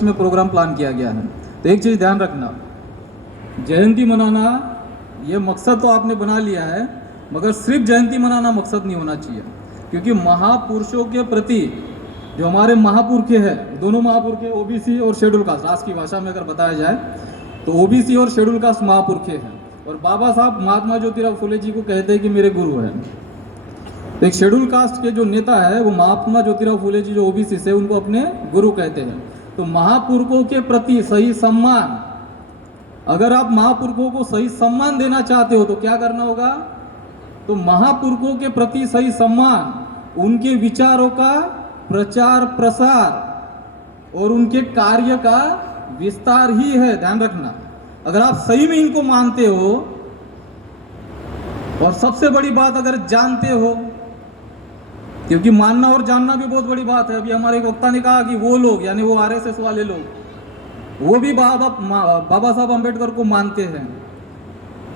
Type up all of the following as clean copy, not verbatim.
उपलक्ष्य में programme plan किया गया है। तो एक चीज़ ध्यान रखना, जयंती मनाना ये मकसद तो आपने बना लिया है, मगर सिर्फ जयंती मनाना मकसद नहीं होना चाहिए, क्योंकि महापुरुषों के प्रति जो हमारे महापुरखे हैं, दोनों महापुरखे ओबीसी और शेड्यूल कास्ट, आज की भाषा में अगर बताया जाए तो ओबीसी और शेड्यूल कास्ट महापुरखे हैं, और बाबा साहब महात्मा ज्योतिराव फुले जी को कहते हैं कि मेरे गुरु हैं। तो एक शेड्यूल कास्ट के जो नेता है वो महात्मा ज्योतिराव फुले जी जो ओबीसी से, उनको अपने गुरु कहते हैं। तो महापुरखों के प्रति सही सम्मान, अगर आप महापुरखों को सही सम्मान देना चाहते हो तो क्या करना होगा? तो महापुरखों के प्रति सही सम्मान, उनके विचारों का प्रचार प्रसार और उनके कार्य का विस्तार ही है। ध्यान रखना, अगर आप सही में इनको मानते हो और सबसे बड़ी बात अगर जानते हो, क्योंकि मानना और जानना भी बहुत बड़ी बात है। अभी हमारे एक वक्ता ने कहा कि वो लोग, यानी वो आरएसएस वाले लोग, वो भी बाबा साहब अम्बेडकर को मानते हैं।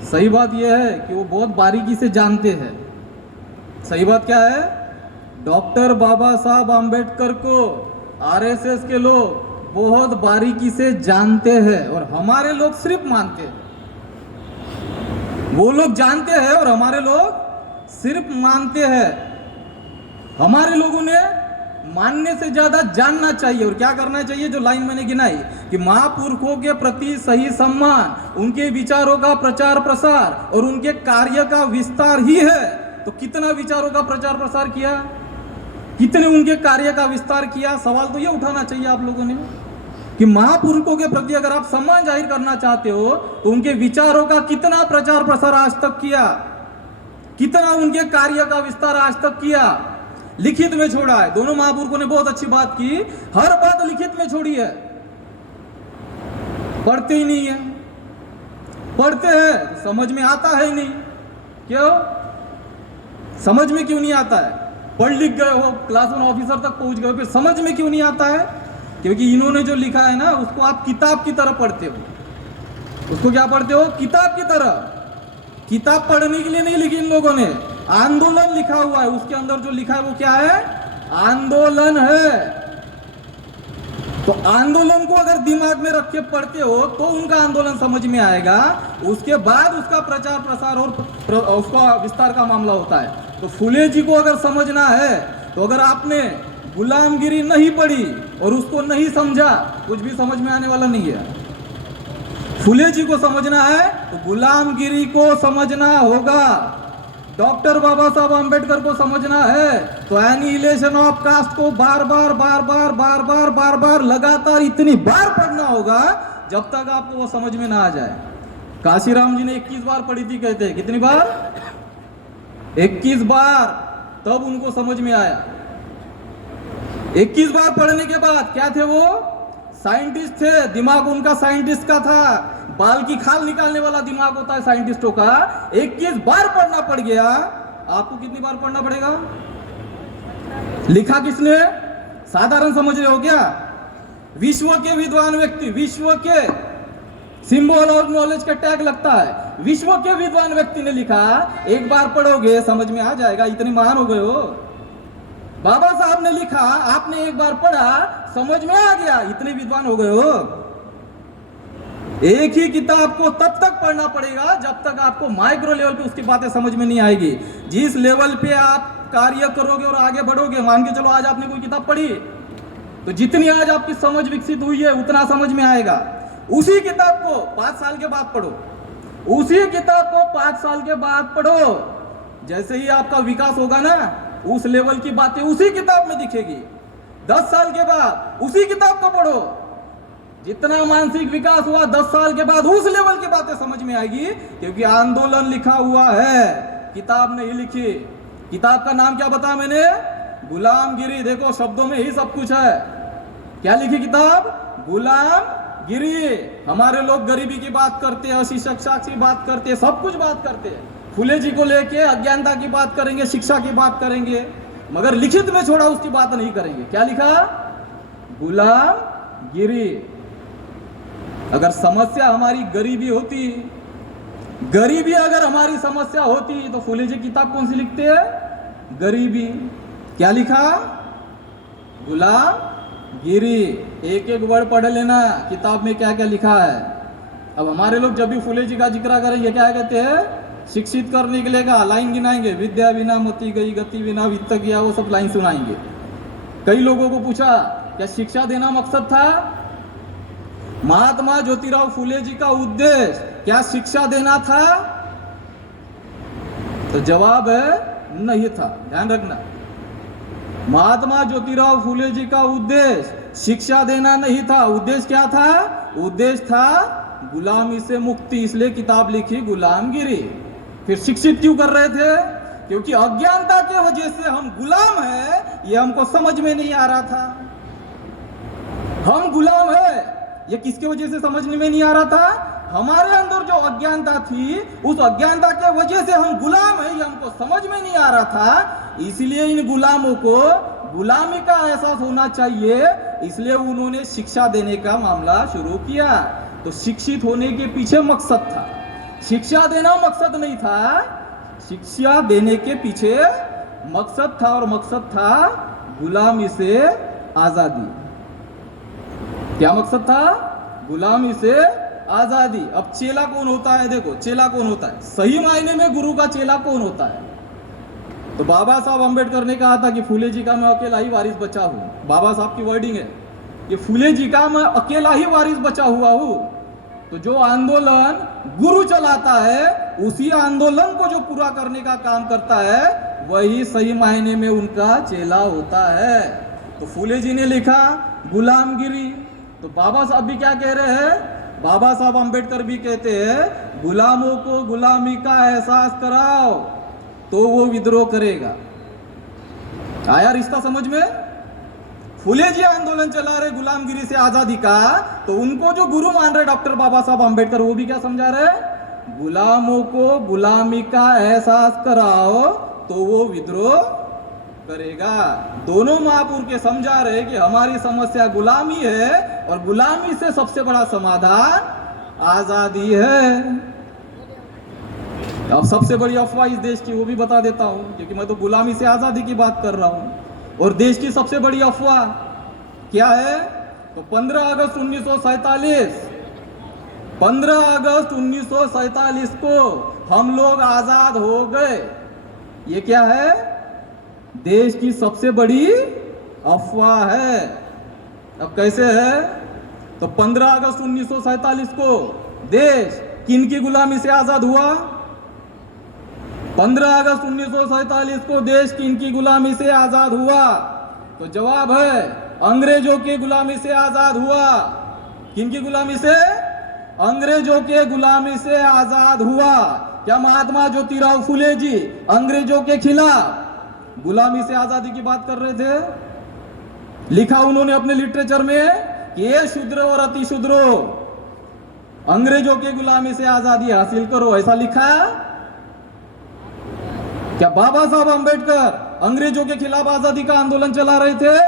सही बात यह है कि वो बहुत बारीकी से जानते हैं। सही बात क्या है? डॉक्टर बाबा साहब अम्बेडकर को आरएसएस के लोग बहुत बारीकी से जानते हैं और हमारे लोग सिर्फ मानते हैं। वो लोग जानते हैं और हमारे लोग सिर्फ मानते हैं। हमारे लोगों ने मानने से ज्यादा जानना चाहिए। और क्या करना चाहिए? जो लाइन मैंने गिनाई कि महापुरुषों के प्रति सही सम्मान, उनके विचारों का प्रचार प्रसार और उनके कार्य का विस्तार ही है। तो कितना विचारों का प्रचार प्रसार किया, कितने उनके कार्य का विस्तार किया? सवाल तो ये उठाना चाहिए आप लोगों ने कि महापुरुषों के प्रति अगर आप सम्मान जाहिर करना चाहते हो तो उनके विचारों का कितना प्रचार प्रसार आज तक किया, कितना उनके कार्य का विस्तार आज तक किया, लिखित में छोड़ा है। दोनों महापुरुषों ने बहुत अच्छी बात की, हर बात लिखित में छोड़ी है, पढ़ते ही नहीं है। पढ़ते हैं समझ में आता है नहीं। क्यों समझ में क्यों नहीं आता है? पढ़ लिख गए हो, क्लास 1 ऑफिसर तक पहुंच गए, फिर समझ में क्यों नहीं आता है? क्योंकि इन्होंने जो लिखा है ना, उसको आप किताब की तरह पढ़ते हो। उसको क्या पढ़ते हो? किताब की तरह। किताब पढ़ने के लिए नहीं लिखी इन लोगों ने, आंदोलन लिखा हुआ है। उसके अंदर जो लिखा है वो क्या है? आंदोलन है। तो आंदोलन को अगर दिमाग में रख के पढ़ते हो तो उनका आंदोलन समझ में आएगा। उसके बाद उसका प्रचार प्रसार और उसका विस्तार का मामला होता है। तो फुले जी को अगर समझना है तो अगर आपने गुलामगिरी नहीं पढ़ी और उसको नहीं समझा, कुछ भी समझ में आने वाला नहीं है। फुले जी को समझना है तो गुलामगिरी को समझना होगा। डॉक्टर बाबा साहब अम्बेडकर को समझना है तो एनिहिलेशन ऑफ कास्ट को बार बार लगातार इतनी बार पढ़ना होगा जब तक आपको वो समझ में ना आ जाए। काशीराम जी ने 21 बार पढ़ी थी, कहते हैं कितनी बार? 21 बार, तब उनको समझ में आया। 21 बार पढ़ने के बाद क्या थे वो? साइंटिस्ट थे, दिमाग उनका साइंटिस्ट का था। बाल की खाल निकालने वाला दिमाग होता है साइंटिस्टों का। 21 बार पढ़ना पड़ गया। आपको कितनी बार पढ़ना पड़ेगा? लिखा किसने? साधारण समझ रहे हो क्या? विश्व के विद्वान व्यक्ति, विश्व के सिंबल ऑफ नॉलेज का टैग लगता है, विश्व के विद्वान व्यक्ति ने लिखा। एक बार पढ़ोगे समझ में आ जाएगा, इतने महान हो गए हो। बाबा साहब ने लिखा, आपने एक बार पढ़ा, समझ में आ गया, इतने विद्वान हो गए हो। एक ही किताब को तब तक पढ़ना पड़ेगा जब तक आपको माइक्रो लेवल पे उसकी बातें समझ में नहीं आएगी। जिस लेवल पे आप कार्य करोगे और आगे बढ़ोगे, मान के चलो आज आपने कोई किताब पढ़ी तो जितनी आज आपकी समझ विकसित हुई है उतना समझ में आएगा। उसी किताब को 5 साल के बाद पढ़ो, उसी किताब को 5 साल के बाद पढ़ो। जैसे ही आपका विकास होगा ना, उस लेवल की बातें उसी किताब में दिखेगी। 10 साल के बाद उसी किताब को पढ़ो। जितना मानसिक विकास हुआ 10 साल के बाद उस लेवल की बातें समझ में आएगी, क्योंकि आंदोलन लिखा हुआ है, किताब नहीं लिखी। किताब का नाम क्या बताया मैंने? गुलामगिरी। देखो शब्दों में ही सब कुछ है। क्या लिखी किताब? गुलामगिरी। हमारे लोग गरीबी की बात करते हैं, अशिक्षा की बात करते हैं, सब कुछ बात करते हैं। फुले जी को लेके अज्ञानता की बात करेंगे, शिक्षा की बात करेंगे, मगर लिखित में छोड़ा उसकी बात नहीं करेंगे। क्या लिखा? गुलामगिरी। अगर समस्या हमारी गरीबी होती, गरीबी अगर हमारी समस्या होती तो फुले जी किताब कौन सी लिखते हैं? गरीबी। क्या लिखा? गुलामगिरी। गिरी, एक एक वर्ड पढ़ लेना किताब में क्या क्या लिखा है। अब हमारे लोग जब भी फुले जी का जिक्र करेंगे क्या कहते हैं, शिक्षित करने के लिए का लाइन गिनाएंगे, विद्या बिना मति गई, गति बिना वित्त गया, वो सब लाइन सुनाएंगे। कई लोगों को पूछा क्या शिक्षा देना मकसद था? महात्मा ज्योतिराव फुले जी का उद्देश्य क्या शिक्षा देना था? तो जवाब है नहीं था। ध्यान रखना, महात्मा ज्योतिराव फुले जी का उद्देश्य शिक्षा देना नहीं था। उद्देश्य क्या था? उद्देश्य था गुलामी से मुक्ति, इसलिए किताब लिखी गुलामगिरी। फिर शिक्षित क्यों कर रहे थे? क्योंकि अज्ञानता के वजह से हम गुलाम है, ये हमको समझ में नहीं आ रहा था। हम गुलाम है, ये किसके वजह से समझने में नहीं आ रहा था? हमारे अंदर जो अज्ञानता थी, उस अज्ञानता के वजह से हम गुलाम है, ये हमको समझ में नहीं आ रहा था। इसलिए इन गुलामों को गुलामी का एहसास होना चाहिए, इसलिए उन्होंने शिक्षा देने का मामला शुरू किया। तो शिक्षित होने के पीछे मकसद था, शिक्षा देना मकसद नहीं था। शिक्षा देने के पीछे मकसद था, और मकसद था गुलामी से आजादी। क्या मकसद था? गुलामी से आजादी। अब चेला कौन होता है? देखो, चेला कौन होता है? सही मायने में गुरु का चेला कौन होता है? तो बाबा साहब अंबेडकर ने कहा था कि फूले जी का मैं अकेला ही वारिस बचा हूं। बाबा साहब की वर्डिंग है कि फूले जी का मैं अकेला ही वारिस बचा हुआ हूं। तो जो आंदोलन गुरु चलाता है, उसी आंदोलन को जो पूरा करने का काम करता है, वही सही मायने में उनका चेला होता है। तो फूले जी ने लिखा गुलामगिरी, तो बाबा साहब भी क्या कह रहे हैं? बाबा साहब अंबेडकर भी कहते हैं गुलामों को गुलामी का एहसास कराओ तो वो विद्रोह करेगा। आया रिश्ता समझ में? फुले जी आंदोलन चला रहे गुलामगिरी से आजादी का, तो उनको जो गुरु मान रहे डॉक्टर बाबा साहब अंबेडकर, वो भी क्या समझा रहे? गुलामों को गुलामी का एहसास कराओ तो वो विद्रोह करेगा। दोनों महापुरुष के समझा रहे कि हमारी समस्या गुलामी है, और गुलामी से सबसे बड़ा समाधान आजादी है। अब सबसे बड़ी अफवाह इस देश की वो भी बता देता हूं, क्योंकि मैं तो गुलामी से आजादी की बात कर रहा हूं। और देश की सबसे बड़ी अफवाह क्या है? तो 15 अगस्त 1947, 15 अगस्त 1947 को हम लोग आजाद हो गए। ये क्या है? देश की सबसे बड़ी अफवाह है। अब कैसे है? तो 15 अगस्त 1947 को देश किन की गुलामी से आजाद हुआ? 15 अगस्त 1947 को देश किन की गुलामी से आजाद हुआ? तो जवाब है अंग्रेजों की गुलामी से आजाद हुआ। किन की गुलामी से? अंग्रेजों के गुलामी से आजाद हुआ। क्या महात्मा ज्योतिराव फुले जी अंग्रेजों के खिलाफ गुलामी से आजादी की बात कर रहे थे? लिखा उन्होंने अपने लिटरेचर में कि ये शूद्र और अति शूद्रो, अंग्रेजों के गुलामी से आजादी हासिल करो, ऐसा लिखा? क्या बाबा साहब अंबेडकर अंग्रेजों के खिलाफ आजादी का आंदोलन चला रहे थे?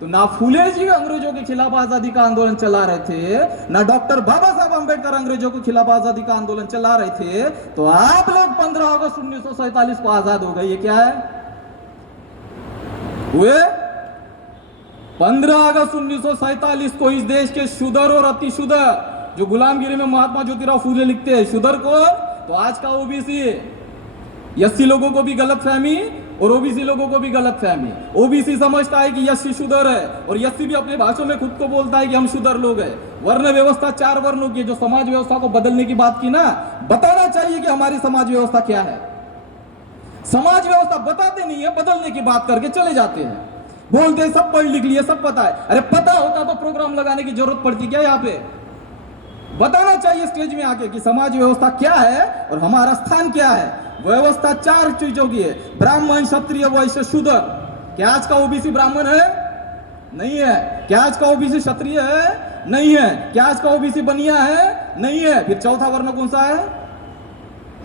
तो ना फुले जी अंग्रेजों के खिलाफ आजादी का आंदोलन चला रहे थे, ना डॉक्टर बाबा साहब अंबेडकर अंग्रेजों के खिलाफ आजादी का आंदोलन चला रहे थे। तो आप लोग 15 अगस्त 1947 को आजाद हो गए, ये क्या है? हुए 15 अगस्त 1947 को इस देश के शुदर और अति शुदर, जो गुलामगिरी में महात्मा ज्योतिराव फुले लिखते हैं, शुदर को तो आज का ओबीसी, एससी लोगों को भी गलत फहमी और ओबीसी लोगों को भी गलत फहमी। ओबीसी समझता है कि एससी शुदर है, और एससी भी अपने भाषा में खुद को बोलता है कि हम शुदर लोग हैं। वर्ण व्यवस्था 4 वर्णों की, जो समाज व्यवस्था को बदलने की बात की ना, बताना चाहिए कि हमारी समाज व्यवस्था क्या है। समाज व्यवस्था बताते नहीं है, बदलने की बात करके चले जाते हैं, बोलते हैं सब पढ़ लिख लिए, सब पता है। अरे पता होता तो प्रोग्राम लगाने की जरूरत पड़ती क्या? यहाँ पे बताना चाहिए स्टेज में आके कि समाज व्यवस्था क्या है और हमारा स्थान क्या है। व्यवस्था 4 चीजों की है, ब्राह्मण, क्षत्रिय, वैश्य, शूद्र। क्या आज का ओबीसी ब्राह्मण है? नहीं है। क्या आज का ओबीसी क्षत्रिय है? नहीं है। क्या आज का ओबीसी बनिया है? नहीं है। फिर चौथा वर्ण कौन सा है?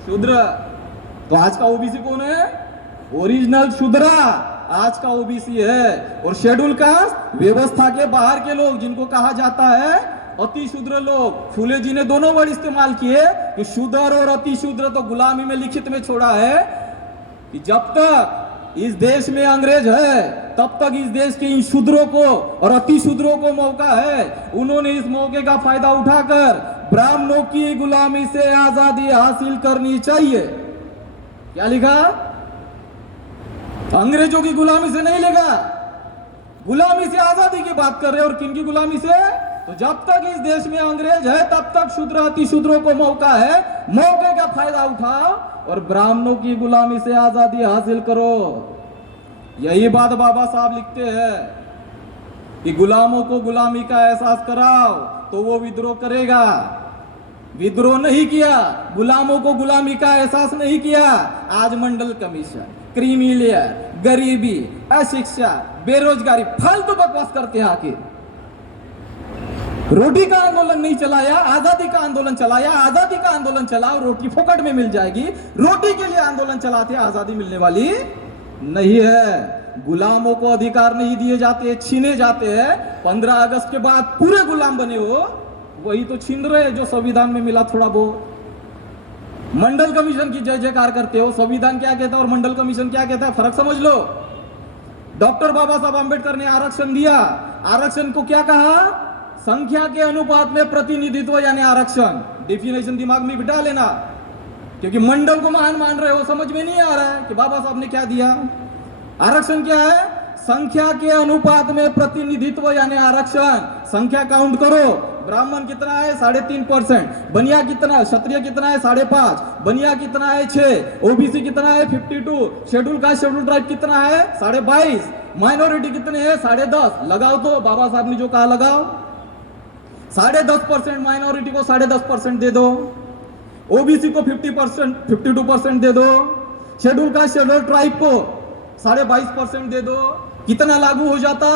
शूद्र। तो आज का ओबीसी कौन है? ओरिजिनल शूद्रा आज का ओबीसी है। और शेड्यूल कास्ट व्यवस्था के बाहर के लोग, जिनको कहा जाता है अति शूद्र लोग। फुले जी ने दोनों वर्ड इस्तेमाल किए कि शूद्र और अति शूद्र। तो गुलामी में लिखित में छोड़ा है कि जब तक इस देश में अंग्रेज है, तब तक इस देश के इन शूद्रों को और अति शूद्रों को मौका है। उन्होंने इस मौके का फायदा उठाकर ब्राह्मणों की गुलामी से आजादी हासिल करनी चाहिए। क्या लिखा? अंग्रेजों की गुलामी से नहीं लेगा, गुलामी से आजादी की बात कर रहे हैं। और किन की गुलामी से? तो जब तक इस देश में अंग्रेज है तब तक शूद्र अति शूद्रों को मौका है, मौके का फायदा उठाओ और ब्राह्मणों की गुलामी से आजादी हासिल करो। यही बात बाबा साहब लिखते हैं कि गुलामों को गुलामी का एहसास कराओ तो वो विद्रोह करेगा। विद्रोह नहीं किया, गुलामों को गुलामी का एहसास नहीं किया। आज मंडल कमीशन, क्रीमी लेयर, गरीबी, अशिक्षा, बेरोजगारी, फालतू बकवास करते हैं। आखिर रोटी का आंदोलन नहीं चलाया, आजादी का आंदोलन चलाया। आजादी का आंदोलन चलाओ, रोटी फोकट में मिल जाएगी। रोटी के लिए आंदोलन चलाते, आजादी मिलने वाली नहीं है। गुलामों को अधिकार नहीं दिए जाते, छीने जाते हैं। 15 अगस्त के बाद पूरे गुलाम बने हो, वही तो छीन रहे जो संविधान में मिला थोड़ा बहुत। मंडल कमीशन की जय जयकार करते हो, संविधान क्या कहता है और मंडल कमीशन क्या कहता है, फर्क समझ लो। डॉक्टर बाबा साहब आंबेडकर ने आरक्षण दिया। आरक्षण को क्या कहा? संख्या के अनुपात में प्रतिनिधित्व यानी आरक्षण। डेफिनेशन दिमाग में बिठा लेना, क्योंकि मंडल को महान मान रहे हो, समझ में नहीं आ रहा है कि बाबा साहब ने क्या दिया। आरक्षण क्या है? संख्या के अनुपात में प्रतिनिधित्व यानी आरक्षण। संख्या काउंट करो, ब्राह्मण कितना है? 3.5%। बनिया कितना? क्षत्रिय कितना है? 5.5। बनिया कितना है? 6। ओबीसी कितना है? 52। शेड्यूल कास्ट शेड्यूल ट्राइब कितना है? 22.5। माइनॉरिटी कितने हैं? 10.5। लगाओ तो, बाबा साहब ने जो कहा लगाओ। 10.5% माइनॉरिटी को 10.5% दे दो, ओबीसी को 50%, 52% दे दो, शेड्यूल कास्ट शेड्यूल ट्राइब को 22.5% दे दो। कितना लागू हो जाता?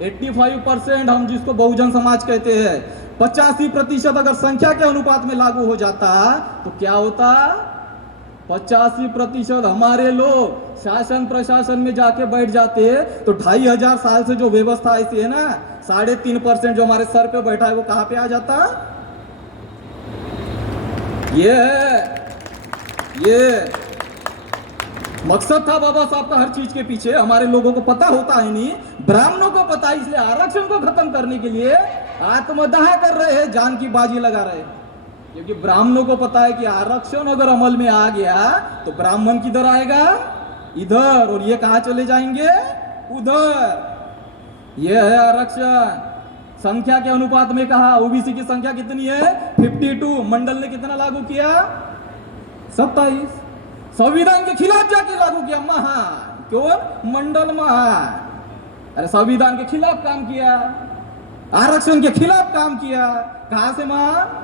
85%, हम जिसको बहुजन समाज कहते हैं। 85% अगर संख्या के अनुपात में लागू हो जाता तो क्या होता? 85% हमारे लोग शासन प्रशासन में जाके बैठ जाते तो 2500 साल से जो व्यवस्था ऐसी है ना, 3.5% जो हमारे सर पे बैठा है वो कहां पे आ जाता? ये मकसद था बाबा साहब का हर चीज के पीछे। हमारे लोगों को पता होता है नहीं, ब्राह्मणों को पता है, इसलिए आरक्षण को खत्म करने के लिए आत्मदाह कर रहे हैं, जान की बाजी लगा रहे हैं। क्योंकि ब्राह्मणों को पता है कि आरक्षण अगर अमल में आ गया तो ब्राह्मण किधर आएगा? इधर। और ये कहां चले जाएंगे? उधर। ये है आरक्षण। संख्या के अनुपात में कहा, ओबीसी की संख्या कितनी है? 52। मंडल ने कितना लागू किया? 27। संविधान के खिलाफ जाके लागू किया। महान। क्यों? मंडल महान। अरे संविधान के खिलाफ काम किया, आरक्षण के खिलाफ काम किया। कहां से महान?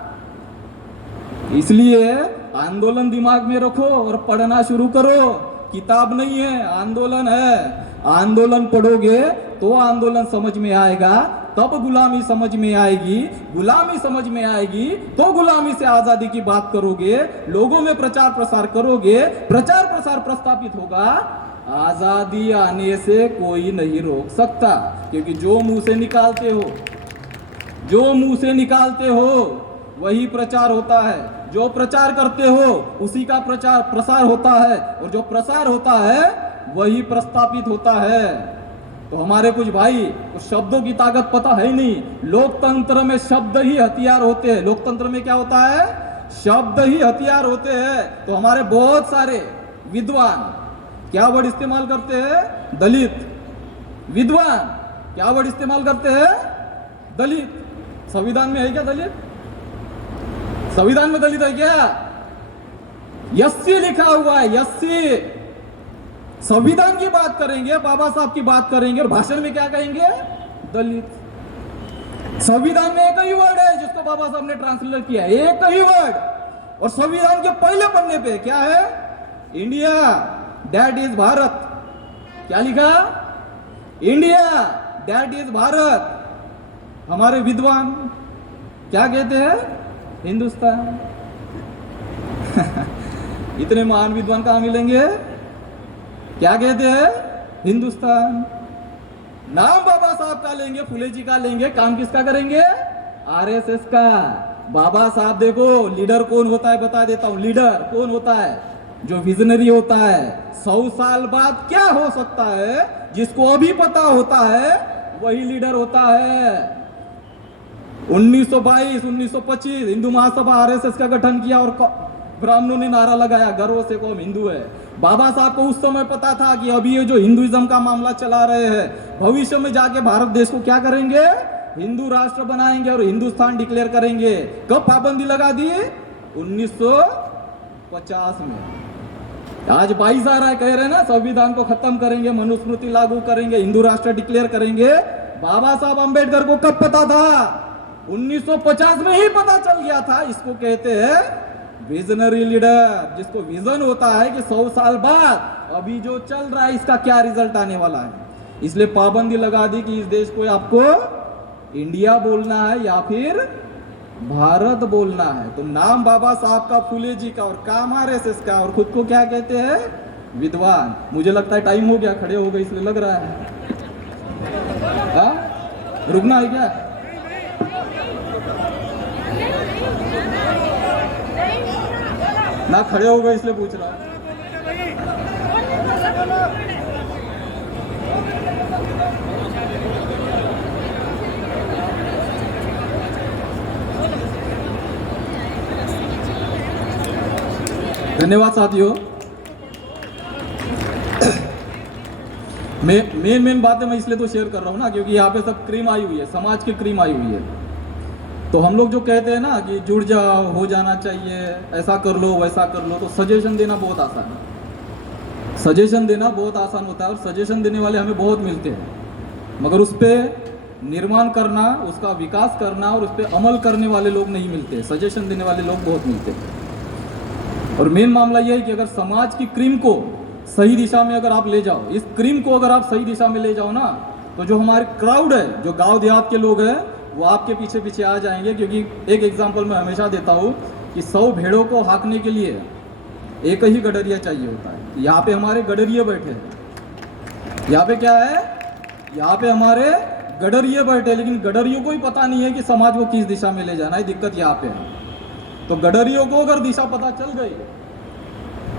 इसलिए आंदोलन दिमाग में रखो और पढ़ना शुरू करो। किताब नहीं है, आंदोलन है। आंदोलन पढ़ोगे तो आंदोलन समझ में आएगा, तब गुलामी समझ में आएगी। गुलामी समझ में आएगी तो गुलामी से आजादी की बात करोगे, लोगों में प्रचार प्रसार करोगे, प्रचार प्रसार प्रस्तापित होगा, आजादी आने से कोई नहीं रोक सकता। क्योंकि जो मुंह से निकालते हो, जो मुंह से निकालते हो वही प्रचार होता है। जो प्रचार करते हो उसी का प्रचार प्रसार होता है, और जो प्रसार होता है वही प्रस्तापित होता है। तो हमारे कुछ भाई तो शब्दों की ताकत पता है ही नहीं। लोकतंत्र में शब्द ही हथियार होते हैं। लोकतंत्र में क्या होता है? शब्द ही हथियार होते हैं। तो हमारे बहुत सारे विद्वान क्या वर्ड इस्तेमाल करते हैं? दलित। विद्वान क्या वर्ड इस्तेमाल करते हैं? दलित। संविधान में है क्या दलित? संविधान में दलित है क्या? यस्सी लिखा हुआ है, यस्सी। संविधान की बात करेंगे, बाबा साहब की बात करेंगे, और भाषण में क्या कहेंगे? दलित। संविधान में एक ही वर्ड है जिसको बाबा साहब ने ट्रांसलेट किया, एक ही वर्ड। और संविधान के पहले पन्ने पे क्या है? India that is Bharat. क्या लिखा? India that is Bharat. हमारे विद्वान क्या कहते हैं? हिंदुस्तान। इतने महान विद्वान कहां मिलेंगे? क्या कहते हैं? हिंदुस्तान। नाम बाबा साहब का लेंगे, फुले जी का लेंगे, काम किसका करेंगे? आरएसएस का। बाबा साहब देखो लीडर कौन होता है बता देता हूं। लीडर कौन होता है? जो विजनरी होता है 100 साल बाद क्या हो सकता है जिसको अभी पता होता है वही लीडर होता है। 1922 1925 हिंदू महासभा आरएसएस का गठन किया और ब्राह्मणों ने नारा लगाया गर्व से को हम हिंदू है। बाबा साहब को उस समय पता था कि अभी ये जो हिंदुइज्म का मामला चला रहे हैं भविष्य में जाके भारत देश को क्या करेंगे, हिंदू राष्ट्र बनाएंगे और हिंदुस्तान डिक्लेयर करेंगे। कब पाबंदी लगा दी? 1950 में। आज 22 आ रहा है, कह रहे हैं ना संविधान को खत्म करेंगे, मनुस्मृति लागू करेंगे, हिंदू राष्ट्र डिक्लेयर करेंगे। बाबा साहब अंबेडकर को कब पता था? 1950 में ही पता चल गया था। इसको कहते हैं विजनरी लीडर, जिसको विजन होता है कि 100 साल बाद अभी जो चल रहा है इसका क्या रिजल्ट आने वाला है। इसलिए पाबंदी लगा दी कि इस देश को आपको इंडिया बोलना है या फिर भारत बोलना है। तो नाम बाबा साहब का, फुले जी का और काम आरएसएस का, और खुद को क्या कहते हैं? विद्वान। मुझे लगता है टाइम हो गया, खड़े हो गए इसलिए लग रहा है। रुकना है क्या? ना खड़े हो गए इसलिए पूछ रहा हूं। धन्यवाद साथियों। मेन बातें मैं इसलिए तो शेयर कर रहा हूं ना क्योंकि यहाँ पे सब क्रीम आई हुई है, समाज की क्रीम आई हुई है। तो हम लोग जो कहते हैं ना कि जुड़ जाओ, हो जाना चाहिए, ऐसा कर लो वैसा कर लो, तो सजेशन देना बहुत आसान है। सजेशन देना बहुत आसान होता है और सजेशन देने वाले हमें बहुत मिलते हैं, मगर उस पर निर्माण करना, उसका विकास करना और उस पर अमल करने वाले लोग नहीं मिलते। सजेशन देने वाले लोग बहुत मिलते हैं। और मेन मामला यह है कि अगर समाज की क्रीम को सही दिशा में अगर आप ले जाओ, इस क्रीम को अगर आप सही दिशा में ले जाओ ना, तो जो हमारे क्राउड है, जो गांव देहात के लोग हैं, वो आपके पीछे पीछे आ जाएंगे। क्योंकि एक एग्जांपल मैं हमेशा देता हूँ कि 100 भेड़ों को हाँकने के लिए एक ही गडरिया चाहिए होता है। यहाँ पे हमारे गडरिये बैठे हैं, यहाँ पे क्या है, यहाँ पे हमारे गडरिये बैठे, लेकिन गडरियों को ही पता नहीं है कि समाज को किस दिशा में ले जाना है। दिक्कत यहाँ पे है। तो गडरियों को अगर दिशा पता चल गई,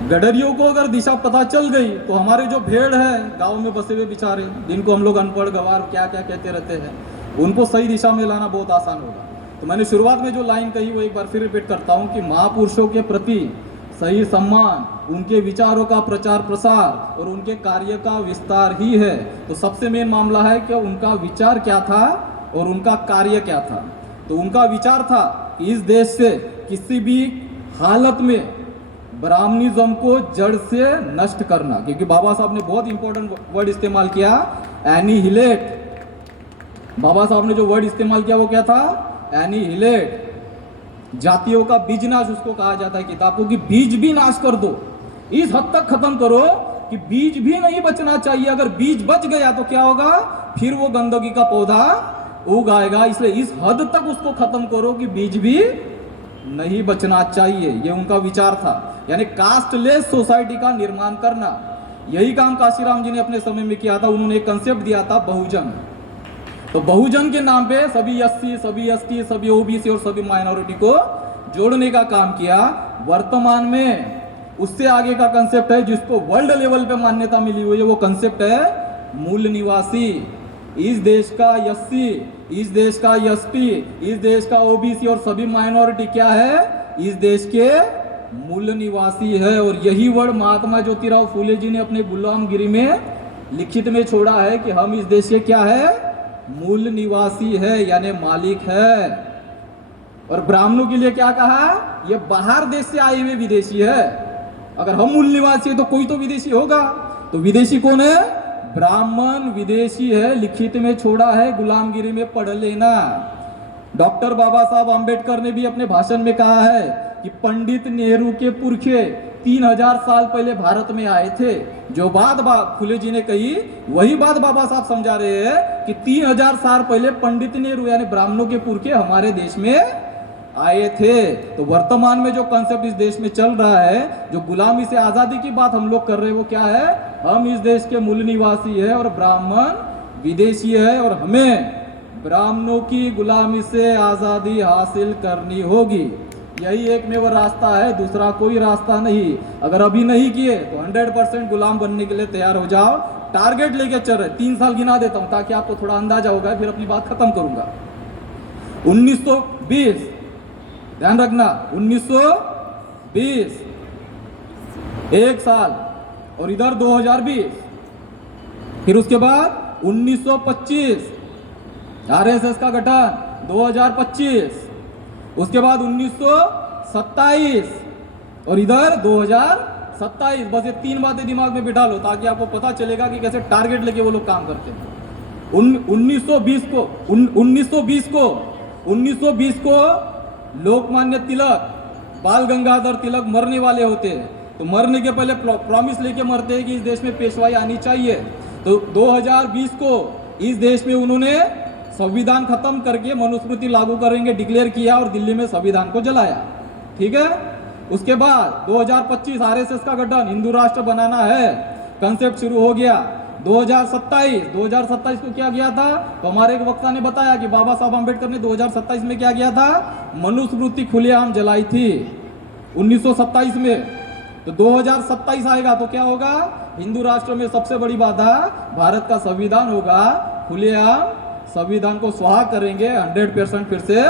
गडरियों को अगर दिशा पता चल गई, तो हमारे जो भेड़ है गांव में बसे हुए बेचारे, जिनको हम लोग अनपढ़ गवार क्या क्या कहते रहते हैं, उनको सही दिशा में लाना बहुत आसान होगा। तो मैंने शुरुआत में जो लाइन कही वो एक बार फिर रिपीट करता हूँ कि महापुरुषों के प्रति सही सम्मान, उनके विचारों का प्रचार प्रसार और उनके कार्य का विस्तार ही है। तो सबसे मेन मामला है कि उनका विचार क्या था और उनका कार्य क्या था। तो उनका विचार था कि इस देश से किसी भी हालत में ब्राह्मणिज्म को जड़ से नष्ट करना, क्योंकि बाबा साहब ने बहुत इंपॉर्टेंट वर्ड इस्तेमाल किया, एनिहिलेट। बाबा साहब ने जो वर्ड इस्तेमाल किया वो क्या था? एनिहिलेट। जातियों का बीज नाश उसको कहा जाता है किताब को, कि बीज भी नाश कर दो, इस हद तक खत्म करो कि बीज भी नहीं बचना चाहिए। अगर बीज बच गया तो क्या होगा? फिर वो गंदगी का पौधा उग आएगा। इसलिए इस हद तक उसको खत्म करो कि बीज भी नहीं बचना चाहिए। ये उनका विचार था, यानी कास्टलेस सोसाइटी का निर्माण करना। यही काम काशीराम जी ने अपने समय में किया था। उन्होंने एक कंसेप्ट दिया था, बहुजन। तो बहुजन के नाम पे सभी एससी, सभी एसटी, सभी ओबीसी और सभी माइनॉरिटी को जोड़ने का काम किया। वर्तमान में उससे आगे का कंसेप्ट है जिसको वर्ल्ड लेवल पे मान्यता मिली हुई है, वो कंसेप्ट है मूल निवासी। इस देश का एससी, इस देश का एसटी, इस देश का ओबीसी और सभी माइनॉरिटी क्या है? इस देश के मूल निवासी है। और यही वर्ड महात्मा ज्योतिराव फूले जी ने अपने गुलामगिरी में लिखित में छोड़ा है कि हम इस देश के क्या है? मूल निवासी है, यानी मालिक है। और ब्राह्मणों के लिए क्या कहा? ये बाहर देश से आए हुए विदेशी है। अगर हम मूल निवासी है तो कोई तो विदेशी होगा। तो विदेशी कौन है? ब्राह्मण विदेशी है, लिखित में छोड़ा है, गुलामगिरी में पढ़ लेना। डॉक्टर बाबा साहब अंबेडकर ने भी अपने भाषण में कहा है कि पंडित नेहरू के पुरखे 3000 साल पहले भारत में आए थे। जो बात फुले जी ने कही वही बात बाबा साहब समझा रहे हैं कि 3000 साल पहले पंडित नेहरू यानी ब्राह्मणों के पुरखे हमारे देश में आए थे। तो वर्तमान में जो कंसेप्ट इस देश में चल रहा है, जो गुलामी से आजादी की बात हम लोग कर रहे हैं, वो क्या है? हम इस देश के मूल निवासी है और ब्राह्मण विदेशी है, और हमें ब्राह्मणों की गुलामी से आजादी हासिल करनी होगी। यही एकमेव रास्ता है, दूसरा कोई रास्ता नहीं। अगर अभी नहीं किए तो 100% गुलाम बनने के लिए तैयार हो जाओ। टारगेट लेके चल रहे, 3 साल गिना देता हूं ताकि आपको थोड़ा अंदाजा होगा, फिर अपनी बात खत्म करूंगा। 1920, ध्यान रखना, 1920 1 साल, और इधर 2020, फिर उसके बाद 1925 आरएसएस का गठन, 2025, उसके बाद 1927 और इधर 2027। बस ये 3 बातें दिमाग में बिठा लो ताकि आपको पता चलेगा कि कैसे टारगेट लेके वो लोग काम करते हैं। 1920 को लोकमान्य तिलक, बाल गंगाधर तिलक मरने वाले होते हैं, तो मरने के पहले प्रॉमिस लेके मरते हैं कि इस देश में पेशवाई आनी चाहिए। तो 2020 को इस देश में उन्होंने संविधान खत्म करके मनुस्मृति लागू करेंगे डिक्लेयर किया और दिल्ली में संविधान को जलाया। ठीक है, उसके बाद 2025 आरएसएस का गठन, हिंदू राष्ट्र बनाना है, कंसेप्ट शुरू हो गया। 2027 को क्या किया था, तो हमारे एक वक्ता ने बताया कि बाबा साहब आंबेडकर ने 2027 में क्या किया था, मनुस्मृति खुलेआम जलाई थी 1927 में। तो 2027 आएगा तो क्या होगा, हिंदू राष्ट्र में सबसे बड़ी बाधा भारत का संविधान होगा, खुलेआम संविधान को स्वाहा करेंगे, 100% फिर से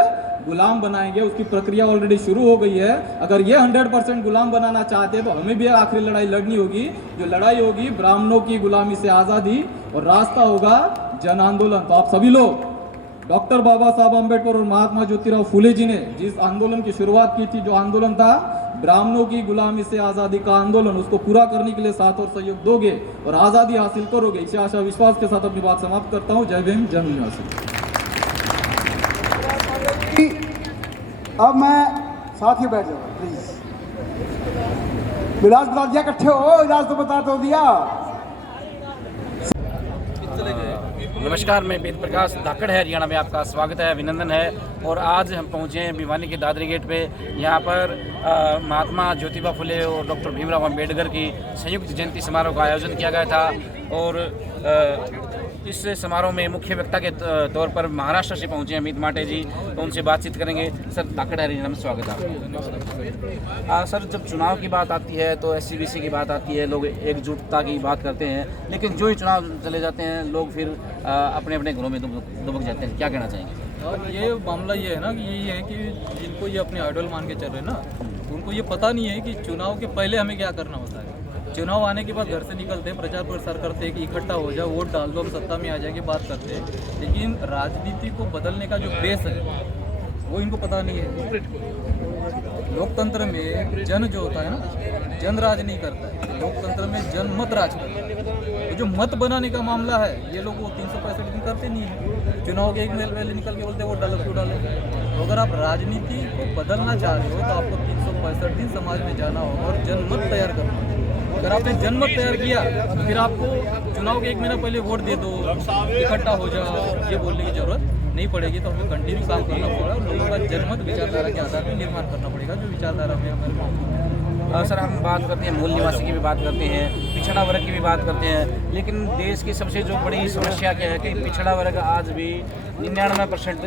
गुलाम बनाएंगे। उसकी प्रक्रिया ऑलरेडी शुरू हो गई है। अगर ये 100% गुलाम बनाना चाहते हैं तो हमें भी आखिरी लड़ाई लड़नी होगी। जो लड़ाई होगी ब्राह्मणों की गुलामी से आज़ादी, और रास्ता होगा जन आंदोलन। तो आप सभी लोग, डॉक्टर बाबा साहब आंबेडकर और महात्मा ज्योतिराव फुले जी ने जिस आंदोलन की शुरुआत की थी, जो आंदोलन था ब्राह्मणों की गुलामी से आज़ादी का आंदोलन, उसको पूरा करने के लिए साथ और सहयोग दोगे और आज़ादी हासिल करोगे। इसे आशा विश्वास के साथ अपनी बात समाप्त करता हूँ। जय भीम, जय निवासी। अब मैं साथ ही बैठ जाऊँ प्लीज। इलाज बता दिया, इकट्ठे हो, इलाज तो बता तो दिया। नमस्कार, मैं वेद प्रकाश धाकड़ है, हरियाणा में आपका स्वागत है, अभिनंदन है। और आज हम पहुँचे हैं भिवानी के दादरी गेट पे। यहाँ पर महात्मा ज्योतिबा फुले और डॉक्टर भीमराव अंबेडकर की संयुक्त जयंती समारोह का आयोजन किया गया था। और इस समारोह में मुख्य वक्ता के तौर पर महाराष्ट्र से पहुँचे हैं अमित माटे जी, तो उनसे बातचीत करेंगे। सर, धाकड़ हरियाणा में स्वागत है। सर, जब चुनाव की बात आती है तो SC-BC की बात आती है, लोग एकजुटता की बात करते हैं, लेकिन जो ही चुनाव चले जाते हैं लोग फिर अपने अपने घरों में दुबक जाते हैं। क्या कहना चाहेंगे? ये मामला ये है ना कि यही है कि जिनको ये अपने आइडल मान के चल रहे हैं ना, उनको ये पता नहीं है कि चुनाव के पहले हमें क्या करना होता है। चुनाव आने के बाद घर से निकलते हैं, प्रचार प्रसार करते हैं कि इकट्ठा हो जाओ, वोट डाल दो, हम सत्ता में आ जाएंगे, बात करते हैं। लेकिन राजनीति को बदलने का जो बेस है वो इनको पता नहीं है। लोकतंत्र में जन जो होता है ना, जन राज नहीं करता है, लोकतंत्र में जन मत राज करता है। तो जो मत बनाने का मामला है, ये लोग वो 365 दिन करते नहीं है। चुनाव के 1 दिन पहले निकल के बोलते हैं वोट डालो, क्यों डालो। तो अगर आप राजनीति को बदलना चाह रहे हो तो आपको 365 दिन समाज में जाना होगा और जनमत तैयार करना होगा। अगर आपने जनमत तैयार किया तो फिर आपको चुनाव के 1 महीना पहले वोट दे दो, इकट्ठा हो जाओ, ये बोलने की जरूरत नहीं पड़ेगी। तो हमें कंटिन्यू काम करना पड़ेगा और लोगों का जनमत विचारधारा के आधार पर निर्माण करना पड़ेगा, जो विचारधारा में हमें। सर, हम बात करते हैं मूल निवासी की भी बात करते हैं, पिछड़ा वर्ग की भी बात करते हैं, लेकिन देश की सबसे जो बड़ी समस्या क्या है कि पिछड़ा वर्ग आज भी 99%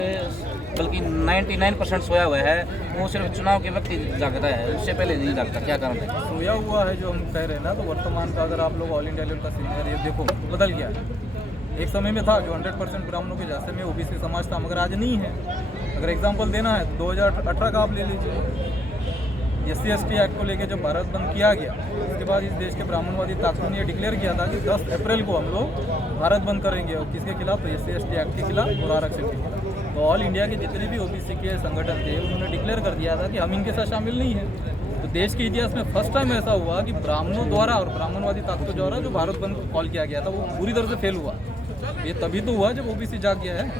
बल्कि 99% सोया हुआ है। वो सिर्फ चुनाव के वक्त ही जागता है, उससे पहले नहीं जागता। क्या कारण है? सोया हुआ है जो हम कह रहे हैं ना, तो वर्तमान का अगर आप लोग ऑल इंडिया लेवल का सीनियर ये देखो, बदल गया है। एक समय में था जो 100% ब्राह्मणों के जैसे में OBC समाज था, मगर आज नहीं है। अगर एग्जाम्पल देना है तो 2018 का आप ले लीजिए। SC/ST एक्ट को लेकर जब भारत बंद किया गया, उसके बाद इस देश के ब्राह्मणवादी ताकतों ने डिक्लेयर किया था कि 10 अप्रैल को हम लोग भारत बंद करेंगे। और किसके खिलाफ? तो SC/ST एक्ट के खिलाफ और आरक्षण के खिलाफ। तो ऑल इंडिया के जितने भी OBC के संगठन थे उन्होंने डिक्लेयर कर दिया था कि हम इनके साथ शामिल नहीं हैं। तो देश के इतिहास में फर्स्ट टाइम ऐसा हुआ कि ब्राह्मणों द्वारा और ब्राह्मणवादी ताकतों द्वारा जो भारत बंद को कॉल किया गया था वो पूरी तरह से फेल हुआ। ये तभी तो हुआ जब OBC जाग गया है।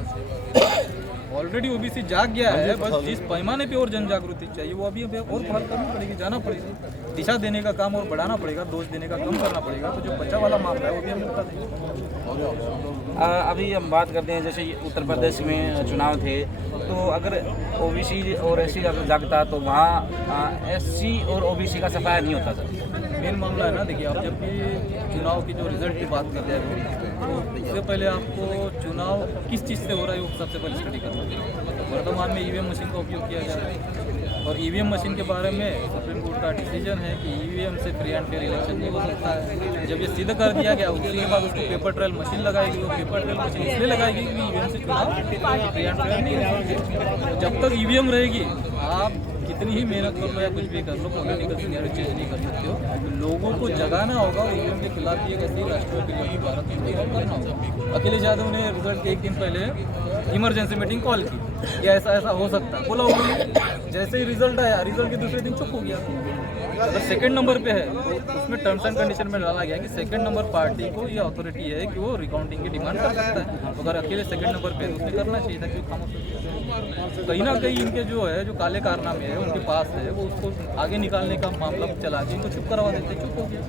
ऑलरेडी OBC जाग गया है, बस जिस पैमाने पे और जन जागृति चाहिए वो अभी और पहल करनी पड़ेगी, जाना पड़ेगा, दिशा देने का काम और बढ़ाना पड़ेगा, दोष देने का कम करना पड़ेगा। तो जो बचा वाला मामला है वो भी हम बता देंगे। अभी हम बात करते हैं, जैसे उत्तर प्रदेश में चुनाव थे, तो अगर OBC और SC अगर जागता तो वहाँ SC और OBC का सफाया नहीं होता सर। मेन मामला है ना, देखिए आप जब भी चुनाव की जो रिजल्ट की बात करते हैं तो उससे पहले आपको चुनाव किस चीज़ से हो रहा है वो सबसे पहले स्टडी करना चाहिए। वर्तमान में ईवीएम मशीन का उपयोग किया जा रहा है और ईवीएम मशीन के बारे में सुप्रीम कोर्ट का डिसीजन है कि ईवीएम से फ्री एंड फेयर इलेक्शन नहीं हो सकता है। जब ये सिद्ध कर दिया गया उसके बाद उसको पेपर ट्रायल मशीन लगाएगी। वो पेपर ट्रायल मशीन इसलिए लगाएगी कि ईवीएम से चुनाव फ्री एंड फेयर नहीं हो सकती। जब तक ईवीएम रहेगी आप कितनी ही मेहनत कर लो या कुछ भी कर लो, पॉलिटिकल सीनियर चेंज नहीं कर सकते हो। तो लोगों को जगाना होगा और ईवीएम के खिलाफ एक ऐसी राष्ट्रीय के भारत में करना होगा। अखिलेश यादव ने रिजल्ट के एक दिन पहले इमरजेंसी मीटिंग कॉल की कि ऐसा ऐसा हो सकता है, बोला उन्होंने। जैसे ही रिजल्ट आया, रिजल्ट के दूसरे दिन चुप हो गया। अगर सेकंड नंबर पे है तो उसमें टर्म्स एंड कंडीशन में डाला गया कि सेकंड नंबर पार्टी को ये अथॉरिटी है कि वो रिकाउंटिंग की डिमांड कर सकता है। तो अगर अकेले सेकंड नंबर पे है तो उसने करना चाहिए था, क्यों खामोश है। कहीं ना कहीं इनके जो है जो काले कारनामे है उनके पास है, वो उसको आगे निकालने का मामला चला के इनको चुप करवा देते। चुप हो गया,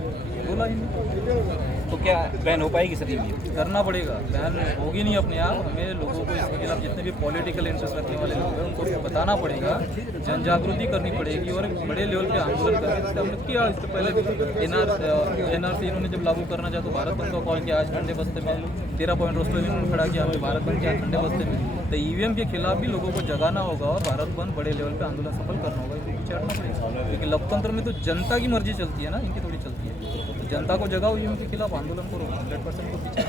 बोला ही नहीं। तो क्या बैन हो पाएगी सर ये? करना पड़ेगा, बैन होगी नहीं अपने आप। हमें लोगों को इसके खिलाफ जितने भी पॉलिटिकल इंटरेस्ट रखने वाले लोग हैं उनको बताना पड़ेगा, जन जागृति करनी पड़ेगी और बड़े लेवल पे आंदोलन करना। जैसे हमने किया इससे पहले एनआरसी इन्होंने जब लागू करना चाहा तो भारत बंद का कॉल किया। आज ठंडे बस्ते में 13 पॉइंट रोस्टर इन्होंने खड़ा किया, हमने भारत बंद किया ठंडे बस्ते में। तो ईवीएम के खिलाफ भी लोगों को जगाना होगा और भारत बंद बड़े लेवल पे आंदोलन सफल करना होगा। इसको चढ़ना पड़ेगा, क्योंकि लोकतंत्र में तो जनता की मर्जी चलती है ना, इनकी थोड़ी चलती है। तो जनता को जगाओ, ईवीएम के खिलाफ आंदोलन करो, 100% को पीछे।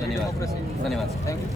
धन्यवाद, धन्यवाद। Thank you.